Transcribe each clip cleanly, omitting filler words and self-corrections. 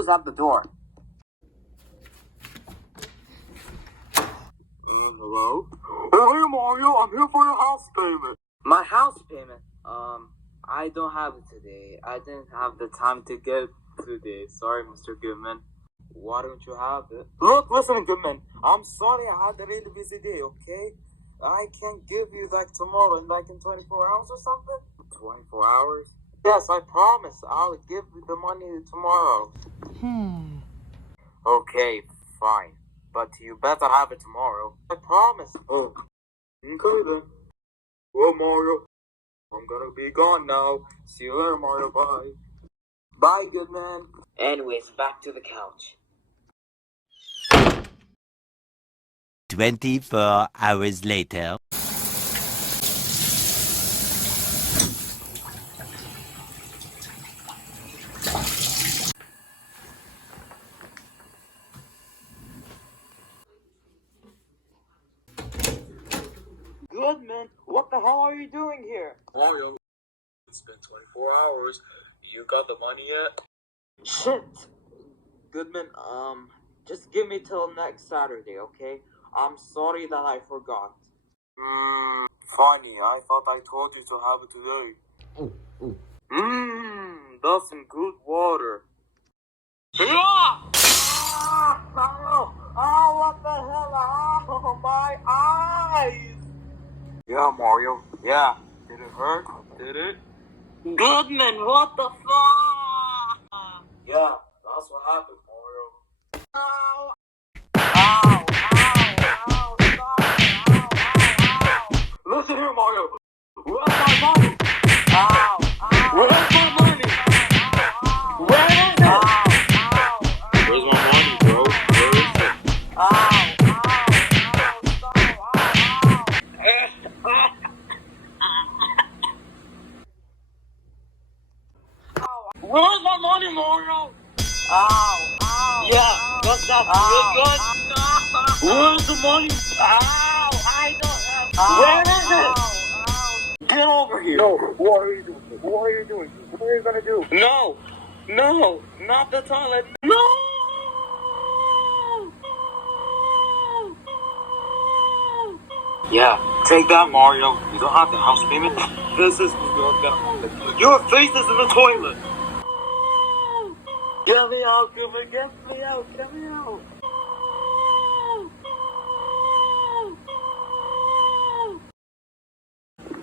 who's at the door? Hello? Hey, Mario, I'm here for your house payment. My house payment? I don't have it today. I didn't have the time to get it today. Sorry, Mr. Goodman. Why don't you have it? Look, listen, Goodman. I'm sorry I had a really busy day, okay? I can't give you, tomorrow, in 24 hours or something? 24 hours? Yes, I promise. I'll give you the money tomorrow. Okay, fine. But you better have it tomorrow. I promise. Oh, okay then. Well, Mario, I'm gonna be gone now. See you later, Mario. Bye. Bye, Goodman. Anyways, back to the couch. 24 hours later. Goodman, what the hell are you doing here? Mario, it's been 24 hours. You got the money yet? Shit! Goodman, just give me till next Saturday, okay? I'm sorry that I forgot. Funny. I thought I told you to have it today. That's some good water. Oh, what the hell? Oh, my eyes! Yeah, Mario. Yeah. Did it hurt? Did it? Goodman, what the fuck? Yeah, that's what happened, Mario. Ow! Ow! Ow! Ow! Stop! Ow! Listen here, Mario. Where's my money? Ow! Ow! Where's my money? Where is it? Where's my money, bro? Where is it? Where's my money, Mario? Yeah, what's up? You good? Where's the money? I don't have. Where is it? Get over here. No, what are you doing? What are you doing? What are you gonna do? No, not the toilet. No! Yeah, take that, Mario. You don't have the house payment. This is what's gonna happen. Your face is in the toilet. Get me out, Goodman. Get me out. Get me out.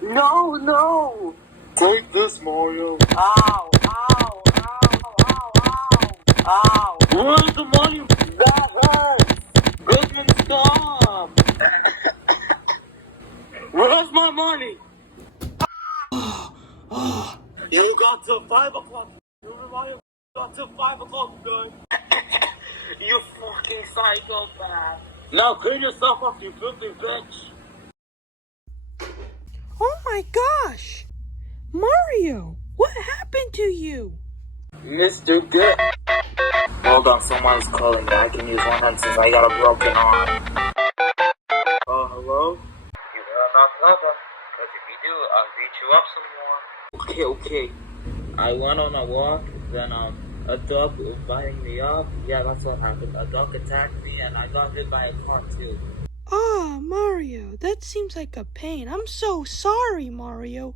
No. Take this, Mario. Ow. Where's the money? That hurts. Goodman, stop. Where's my money? You got till 5 o'clock. You got till 5 o'clock, guys. You fucking psychopath. Now clean yourself up, you filthy bitch. Oh my gosh! Mario, what happened to you? Mr. Good. Hold on, someone's calling me. I can use one hand since I got a broken arm. Oh, hello? You better not tell them, because if you do, I'll beat you up some more. Okay. I went on a walk, then a dog was biting me up. Yeah, that's what happened. A dog attacked me and I got hit by a car too. Ah, Mario, that seems like a pain. I'm so sorry, Mario.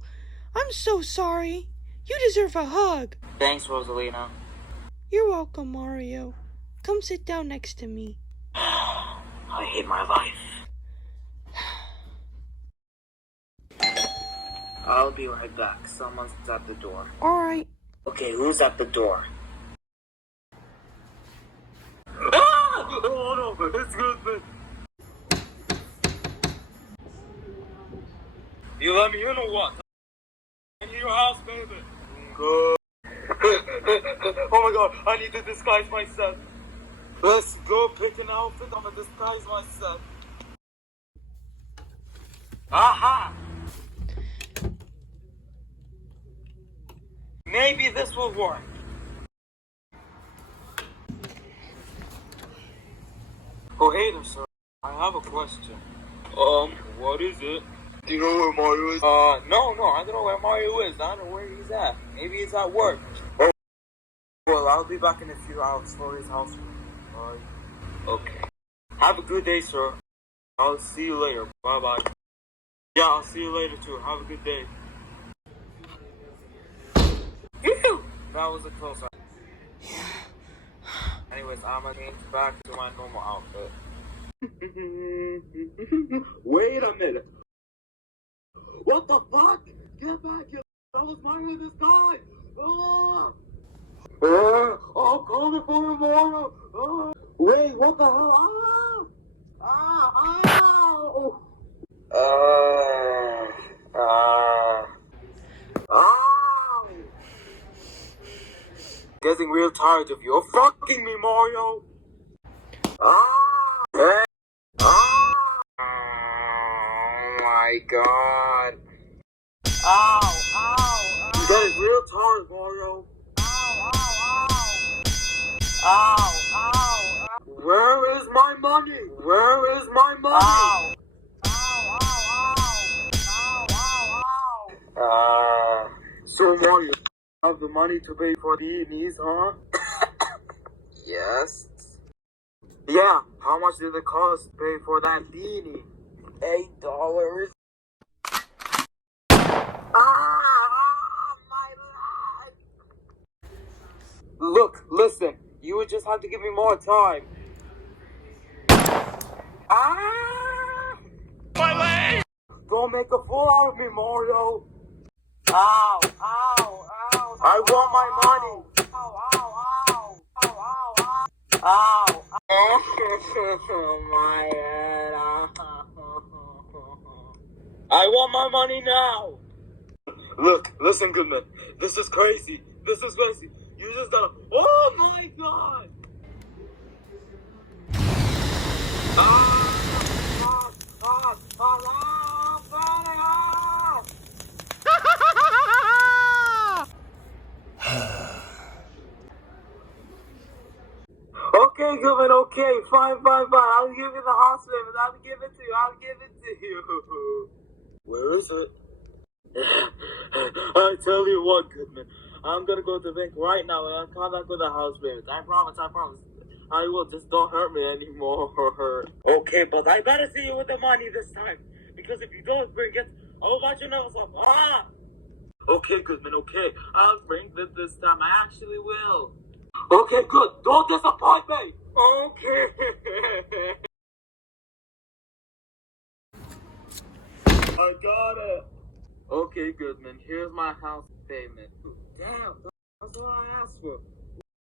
I'm so sorry. You deserve a hug. Thanks, Rosalina. You're welcome, Mario. Come sit down next to me. I hate my life. I'll be right back. Someone's at the door. Alright. Okay, who's at the door? Oh no, it's Goodman. You let me in or what? In your house, baby. Good. Oh my god, I need to disguise myself. Let's go pick an outfit. I'm gonna disguise myself. Aha! Maybe this will work. Oh, hey there, sir. I have a question. What is it? Do you know where Mario is? No, I don't know where Mario is. I don't know where he's at. Maybe he's at work. Oh, well, I'll be back in a few hours for his house. Bye. Okay. Have a good day, sir. I'll see you later. Bye-bye. Yeah, I'll see you later, too. Have a good day. Phew! That was a close one. Anyways, I'm gonna change back to my normal outfit. Wait a minute. What the fuck? Get back here. That was mine with this guy. Oh! I'll call it for tomorrow. Oh. Wait, what the hell? Ow! Ow! Getting real tired of you. Fucking me, Mario. Hey. Oh my god. Ow, ow, ow. I'm getting real tired, Mario. Ow, ow, ow. Ow, ow, ow. Where is my money? Where is my money? Ow. Ow, ow, ow. Ow, ow, ow. So Mario, have the money to pay for the knees, huh? Yes. Yeah, how much did it cost to pay for that beanie? $8. My leg! Look, listen, you would just have to give me more time. My leg! Don't make a fool out of me, Mario. Ow, ow, ow. I want my money. Ow, ow, ow. Ow, ow, ow. Ow. My head. I want my money now. Look, listen, Goodman. This is crazy. This is crazy. You just gotta. Oh my god! Okay, Goodman, okay. Fine. I'll give you the hospital. I'll give it to you. Where is it? I tell you what, Goodman. I'm gonna go to the bank right now and I'll come back with the house payments. I promise. I will. Just don't hurt me anymore. Okay, but I better see you with the money this time. Because if you don't bring it, I'll bite your nose off. Okay, Goodman, okay. I'll bring it this time. I actually will. Okay, good. Don't disappoint me. Okay. I got it. Okay, Goodman. Here's my house payment. Damn, that's all I asked for.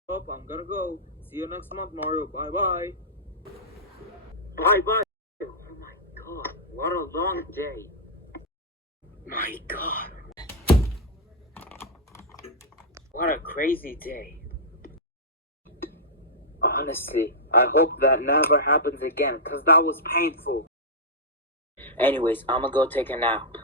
Oh, I'm gonna go. See you next month, Mario. Bye-bye. Bye-bye. Oh my god, what a long day. My god. What a crazy day. Honestly, I hope that never happens again, because that was painful. Anyways, I'm gonna go take a nap.